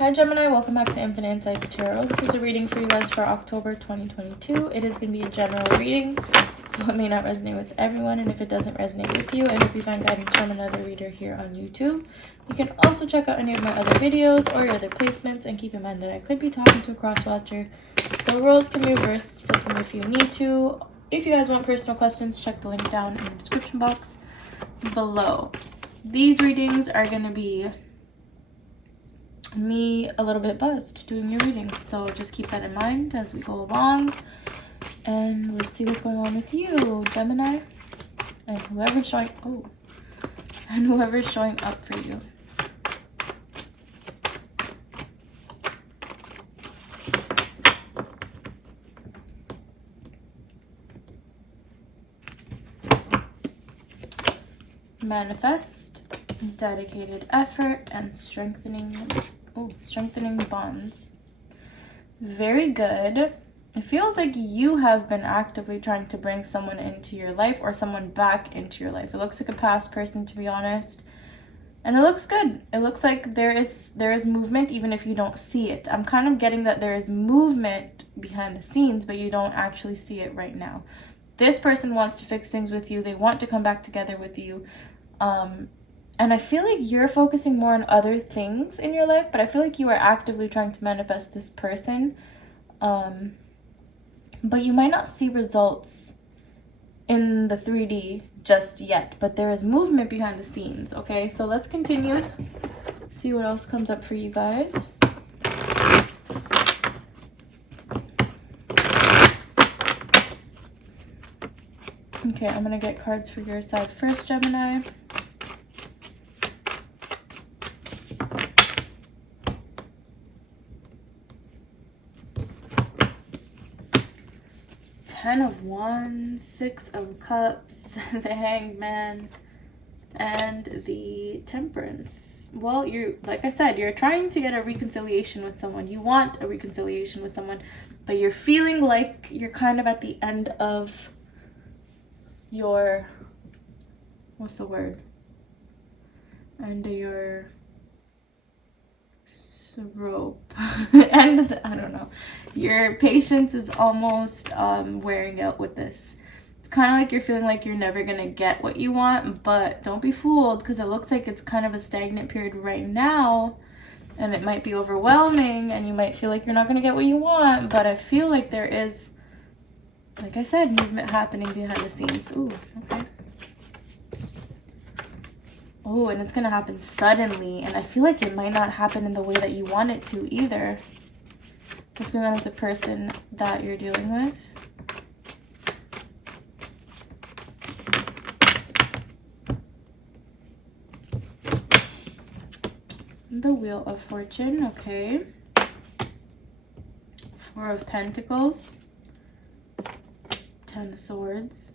Hi Gemini, welcome back to Infinite Insights Tarot. This is a reading for you guys for October 2022. It is going to be a general reading, so it may not resonate with everyone, and if it doesn't resonate with you, I hope you find guidance from another reader here on YouTube. You can also check out any of my other videos or your other placements, and keep in mind that I could be talking to a cross-watcher, so roles can be reversed, flip them if you need to. If you guys want personal questions, check the link down in the description box below. These readings are going to be me a little bit buzzed doing your readings, so just keep that in mind as we go along, and let's see what's going on with you, Gemini, and whoever's showing up for you. Manifest, dedicated effort, and strengthening bonds. Very good. It feels like you have been actively trying to bring someone into your life or someone back into your life. It looks like a past person, to be honest, and it looks good. It looks like there is movement, even if you don't see it. I'm kind of getting that there is movement behind the scenes, but you don't actually see it right now. This person wants to fix things with you. They want to come back together with you. And I feel like you're focusing more on other things in your life, but I feel like you are actively trying to manifest this person. But you might not see results in the 3D just yet, but there is movement behind the scenes, okay? So let's continue. See what else comes up for you guys. Okay, I'm going to get cards for your side first, Gemini. Ten of Wands, Six of Cups, the Hangman, and the Temperance. Well, like I said, you're trying to get a reconciliation with someone. You want a reconciliation with someone, but you're feeling like you're kind of at the end of your, what's the word? End of your rope. I don't know. Your patience is almost wearing out with this. It's kind of like you're feeling like you're never gonna get what you want, but don't be fooled, because it looks like it's kind of a stagnant period right now, and it might be overwhelming, and you might feel like you're not gonna get what you want, but I feel like there is, like I said, movement happening behind the scenes. Ooh, okay. Oh, and it's going to happen suddenly, and I feel like it might not happen in the way that you want it to either. What's going on with the person that you're dealing with? The Wheel of Fortune, okay. Four of Pentacles. Ten of Swords.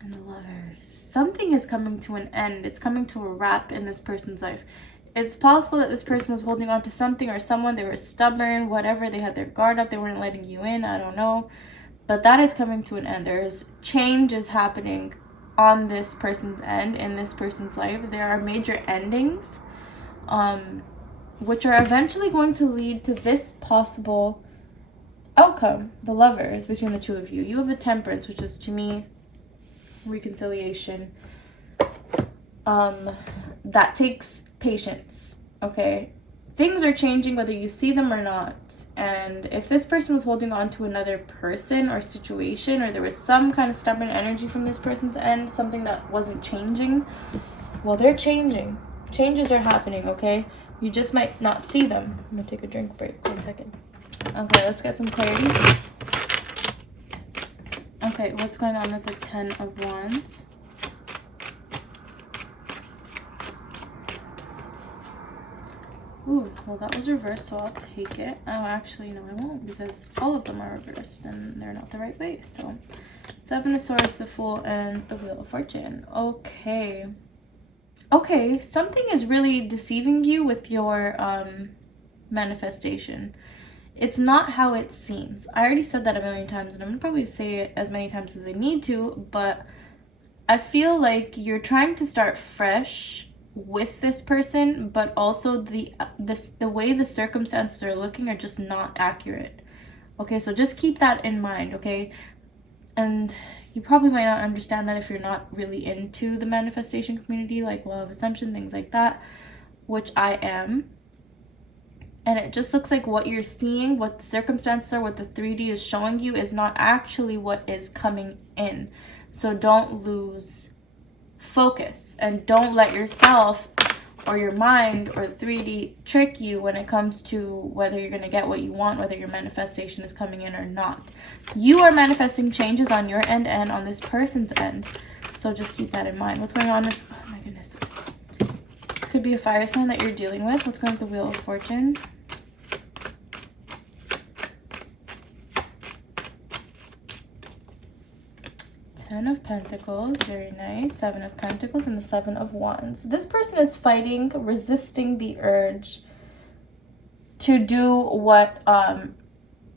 And the Lovers. Something is coming to an end. It's coming to a wrap in this person's life. It's possible that this person was holding on to something or someone. They were stubborn, whatever. They had their guard up. They weren't letting you in. I don't know. But that is coming to an end. There's changes happening on this person's end, in this person's life. There are major endings, which are eventually going to lead to this possible outcome. The Lovers, between the two of you. You have the Temperance, which is, to me, reconciliation. That takes patience, okay? Things are changing whether you see them or not, and if this person was holding on to another person or situation, or there was some kind of stubborn energy from this person's end, something that wasn't changing, well, they're changing. Changes are happening, okay? You just might not see them. I'm gonna take a drink break. 1 second. Okay, let's get some clarity. Okay, what's going on with the Ten of Wands? Ooh, well, that was reversed, so I'll take it. Oh, actually, no, I won't, because all of them are reversed, and they're not the right way. So, Seven of Swords, the Fool, and the Wheel of Fortune. Okay. Okay, something is really deceiving you with your manifestation. It's not how it seems. I already said that a million times, and I'm going to probably say it as many times as I need to, but I feel like you're trying to start fresh with this person, but also the way the circumstances are looking are just not accurate. Okay, so just keep that in mind, okay? And you probably might not understand that if you're not really into the manifestation community, like law of assumption, things like that, which I am. And it just looks like what you're seeing, what the circumstances are, what the 3D is showing you is not actually what is coming in. So don't lose focus, and don't let yourself or your mind or the 3D trick you when it comes to whether you're going to get what you want, whether your manifestation is coming in or not. You are manifesting changes on your end and on this person's end. So just keep that in mind. What's going on with, oh my goodness. Could be a fire sign that you're dealing with. What's going on with the Wheel of Fortune? Ten of Pentacles, very nice. Seven of Pentacles and the Seven of Wands. This person is fighting, resisting the urge to do what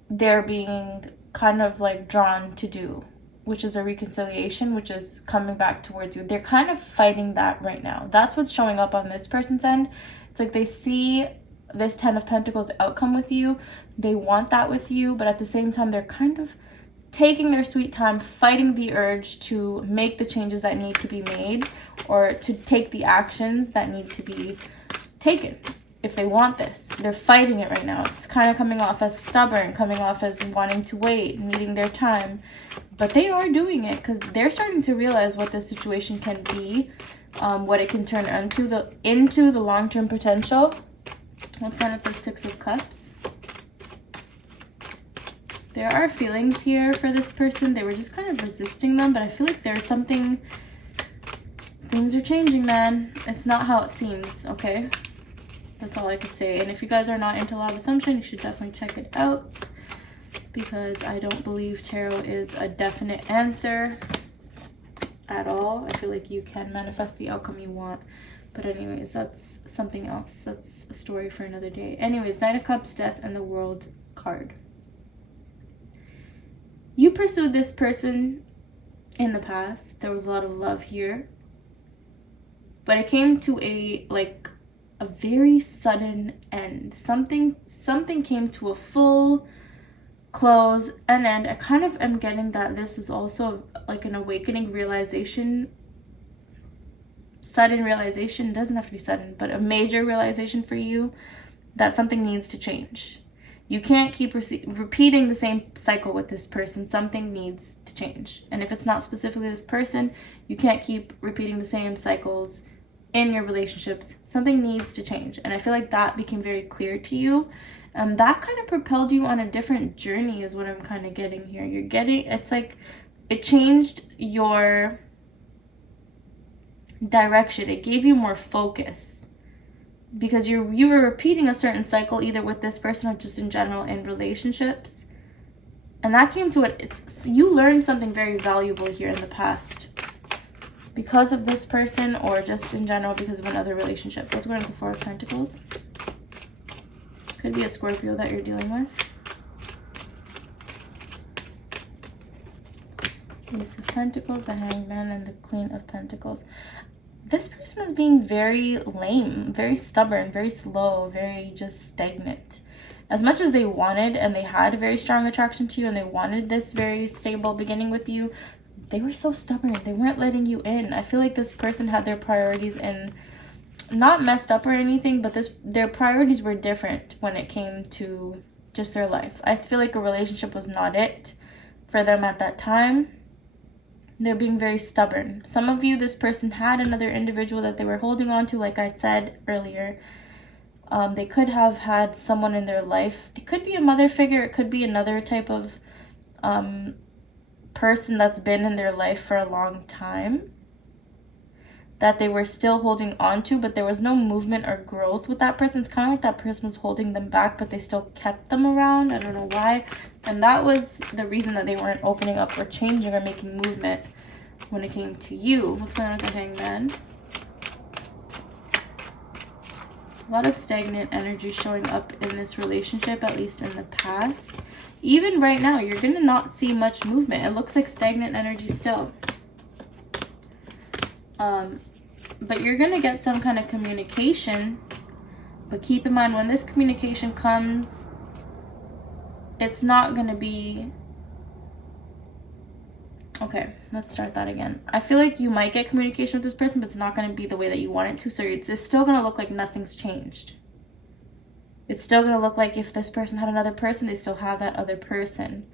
they're being kind of like drawn to do, which is a reconciliation, which is coming back towards you. They're kind of fighting that right now. That's what's showing up on this person's end. It's like they see this Ten of Pentacles outcome with you. They want that with you, but at the same time, they're kind of taking their sweet time, fighting the urge to make the changes that need to be made, or to take the actions that need to be taken if they want this. They're fighting it right now. It's kind of coming off as stubborn, coming off as wanting to wait, needing their time. But they are doing it because they're starting to realize what the situation can be, what it can turn into the long-term potential. What's going on with the Six of Cups? There are feelings here for this person. They were just kind of resisting them, but I feel like there's something, things are changing, man. It's not how it seems, okay? That's all I could say. And if you guys are not into law of assumption, you should definitely check it out, because I don't believe tarot is a definite answer at all. I feel like you can manifest the outcome you want. But anyways, that's something else. That's a story for another day. Anyways, Knight of Cups, Death, and the World card. You pursued this person in the past. There was a lot of love here. But it came to a very sudden end. Something came to a full close and end. I kind of am getting that this is also like an awakening realization. Sudden realization. It doesn't have to be sudden, but a major realization for you that something needs to change. You can't keep repeating the same cycle with this person. Something needs to change. And if it's not specifically this person, you can't keep repeating the same cycles in your relationships. Something needs to change. And I feel like that became very clear to you. And that kind of propelled you on a different journey is what I'm kind of getting here. It's like it changed your direction. It gave you more focus. Because you were repeating a certain cycle either with this person or just in general in relationships. And that came to it. You learned something very valuable here in the past. Because of this person or just in general because of another relationship. What's going on with the Four of Pentacles? Could be a Scorpio that you're dealing with. Ace of Pentacles, the Hanged Man, and the Queen of Pentacles. This person was being very lame, very stubborn, very slow, very just stagnant. As much as they wanted and they had a very strong attraction to you and they wanted this very stable beginning with you, they were so stubborn. They weren't letting you in. I feel like this person had their priorities in, not messed up or anything, but their priorities were different when it came to just their life. I feel like a relationship was not it for them at that time. They're being very stubborn. Some of you, this person had another individual that they were holding on to, like I said earlier. They could have had someone in their life. It could be a mother figure. It could be another type of person that's been in their life for a long time that they were still holding on to, but there was no movement or growth with that person. It's kind of like that person was holding them back, but they still kept them around. I don't know why. And that was the reason that they weren't opening up or changing or making movement when it came to you. What's going on with the Hanged Man? A lot of stagnant energy showing up in this relationship, at least in the past. Even right now, you're going to not see much movement. It looks like stagnant energy still. But you're going to get some kind of communication. But keep in mind, when this communication comes, it's not going to be... Okay, let's start that again. I feel like you might get communication with this person, but it's not going to be the way that you want it to. So it's still going to look like nothing's changed. It's still going to look like if this person had another person, they still have that other person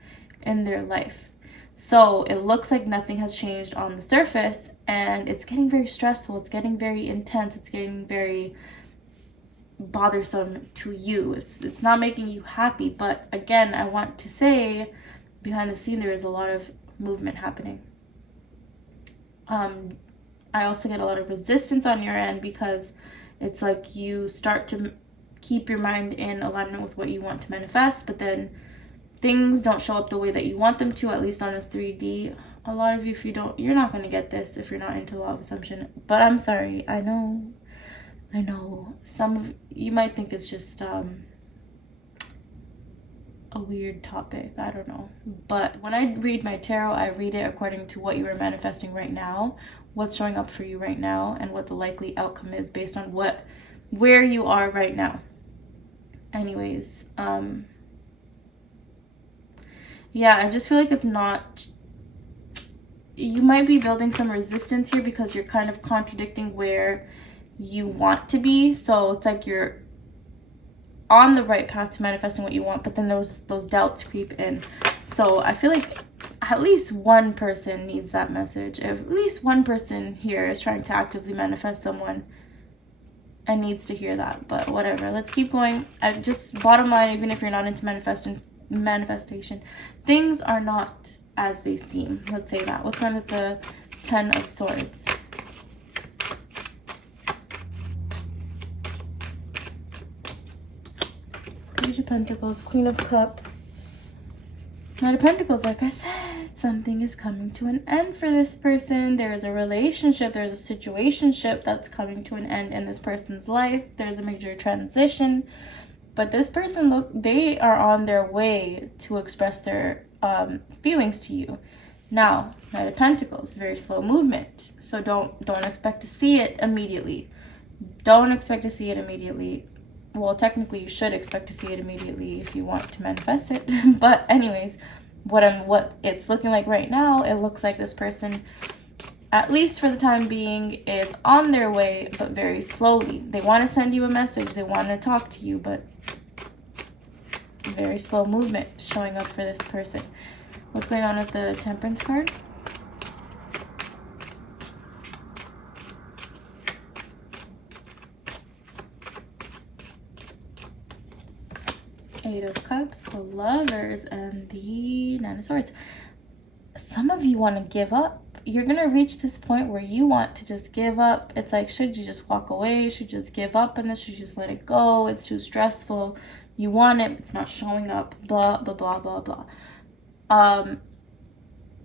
in their life. So it looks like nothing has changed on the surface, and it's getting very stressful. It's getting very intense. It's getting very bothersome to you. It's not making you happy. But again, I want to say, behind the scene, there is a lot of movement happening. I also get a lot of resistance on your end, because it's like you start to keep your mind in alignment with what you want to manifest, but then things don't show up the way that you want them to, at least on the 3D. A lot of you, if you don't, you're not going to get this if you're not into law of assumption. But I'm sorry, I know some of you might think it's just a weird topic. I don't know. But when I read my tarot, I read it according to what you are manifesting right now, what's showing up for you right now, and what the likely outcome is based on where you are right now. Anyways, yeah, I just feel like it's not... You might be building some resistance here because you're kind of contradicting where you want to be. So it's like you're on the right path to manifesting what you want, but then those doubts creep in. So I feel like at least one person needs that message. If at least one person here is trying to actively manifest someone and needs to hear that. But whatever, let's keep going. I just, bottom line, even if you're not into manifestation, things are not as they seem. Let's say that. What's going on with the 10 of Swords? Page of Pentacles, Queen of Cups, Knight of Pentacles. Like I said, something is coming to an end for this person. There is a relationship, there's a situationship that's coming to an end in this person's life. There's a major transition. But this person, look, they are on their way to express their feelings to you. Now, Knight of Pentacles, very slow movement. So don't expect to see it immediately. Don't expect to see it immediately. Well, technically, you should expect to see it immediately if you want to manifest it. But anyways, what it's looking like right now, it looks like this person, at least for the time being, is on their way, but very slowly. They want to send you a message. They want to talk to you, but very slow movement showing up for this person. What's going on with the Temperance card? Eight of Cups, the Lovers, and the Nine of Swords. Some of you want to give up. You're going to reach this point where you want to just give up. It's like, should you just walk away? Should you just give up on this? Should you just let it go? It's too stressful. You want it, it's not showing up. Blah, blah, blah, blah, blah.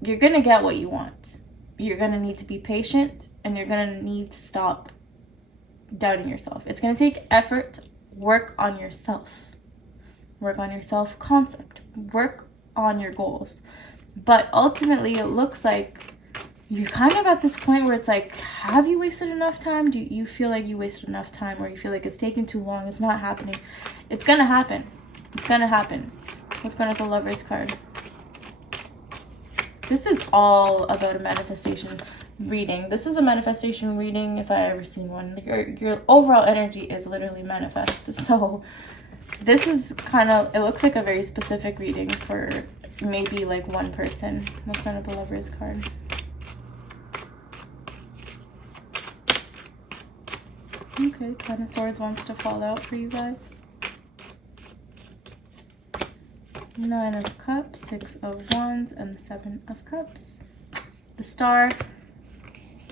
You're going to get what you want. You're going to need to be patient, and you're going to need to stop doubting yourself. It's going to take effort. Work on yourself. Work on your self-concept. Work on your goals. But ultimately, it looks like you're kind of at this point where it's like, have you wasted enough time? Do you feel like you wasted enough time, or you feel like it's taking too long? It's not happening. It's going to happen. It's going to happen. What's going on with the Lovers card? This is all about a manifestation reading. This is a manifestation reading if I ever seen one. Your overall energy is literally manifest. So this is kind of, it looks like a very specific reading for maybe like one person. What's going on with the Lovers card? Okay, 10 of Swords wants to fall out for you guys. 9 of Cups, 6 of Wands, and the 7 of Cups. The Star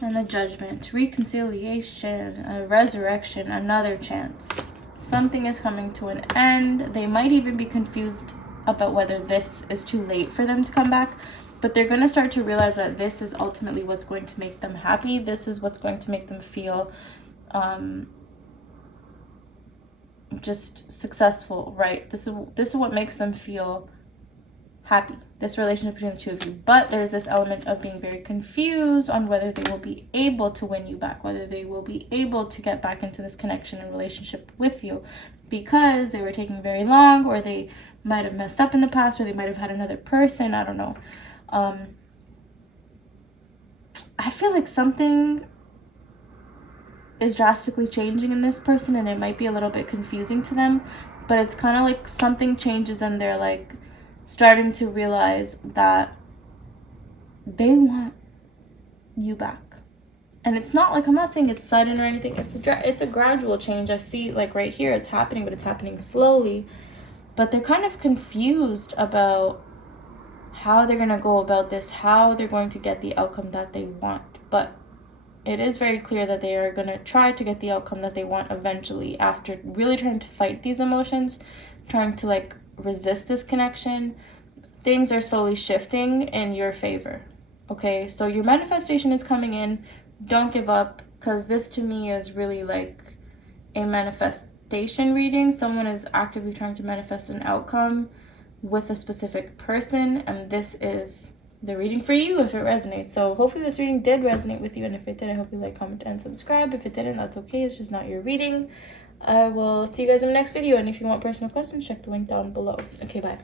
and the Judgment. Reconciliation, a resurrection, another chance. Something is coming to an end. They might even be confused about whether this is too late for them to come back, but they're going to start to realize that this is ultimately what's going to make them happy. This is what's going to make them feel just successful, right? This is what makes them feel happy, this relationship between the two of you. But there's this element of being very confused on whether they will be able to win you back, whether they will be able to get back into this connection and relationship with you, because they were taking very long, or they might have messed up in the past, or they might have had another person. I don't know. I feel like something is drastically changing in this person, and it might be a little bit confusing to them, but it's kind of like something changes and they're like starting to realize that they want you back. And it's not like, I'm not saying it's sudden or anything, it's a gradual change. I see, like, right here it's happening, but it's happening slowly. But they're kind of confused about how they're going to go about this, how they're going to get the outcome that they want. But it is very clear that they are going to try to get the outcome that they want eventually, after really trying to fight these emotions, trying to like resist this connection. Things are slowly shifting in your favor. Okay, so your manifestation is coming in. Don't give up, because this to me is really like a manifestation reading. Someone is actively trying to manifest an outcome with a specific person, and this is the reading for you if it resonates. So hopefully this reading did resonate with you, and if it did, I hope you like, comment, and subscribe. If it didn't, that's okay, it's just not your reading. I will see you guys in the next video, and if you want personal questions, check the link down below. Okay, bye.